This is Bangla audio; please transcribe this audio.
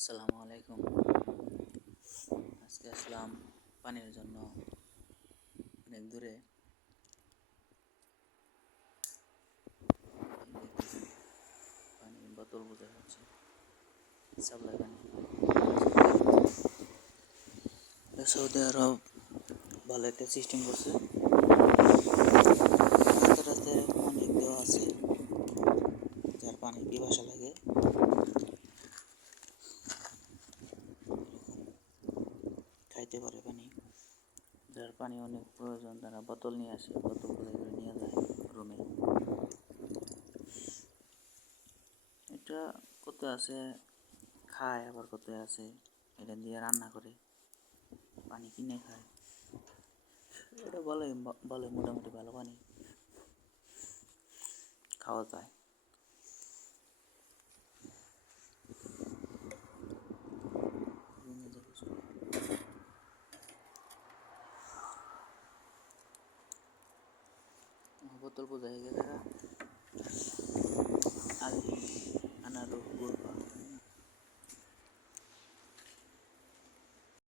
আসসালামু আলাইকুম। আজকে আসলাম পানির জন্য অনেক দূরে। দেখতেছেন পানির বোতল বোঝা যাচ্ছে, সাপ্লাই পানি। সৌদি আরব ভালো একটা সিস্টেম করছে, রাতে রাতে অনেক দেওয়া আছে, যার পানি পিপাসা লাগে খাইতে পারে পানি। যার পানি অনেক প্রয়োজন তারা বোতল নিয়ে আসে, বোতল করে নিয়ে যায় রুমে। এটা কত আছে খায়, আবার কত আছে এটা দিয়ে রান্না করে পানি কিনে খায়। এটা বলে মোটামুটি ভালো পানি খাওয়া যায়। রুমে যাবো চলে, বোতল বোঝা হয়ে গেছে আগে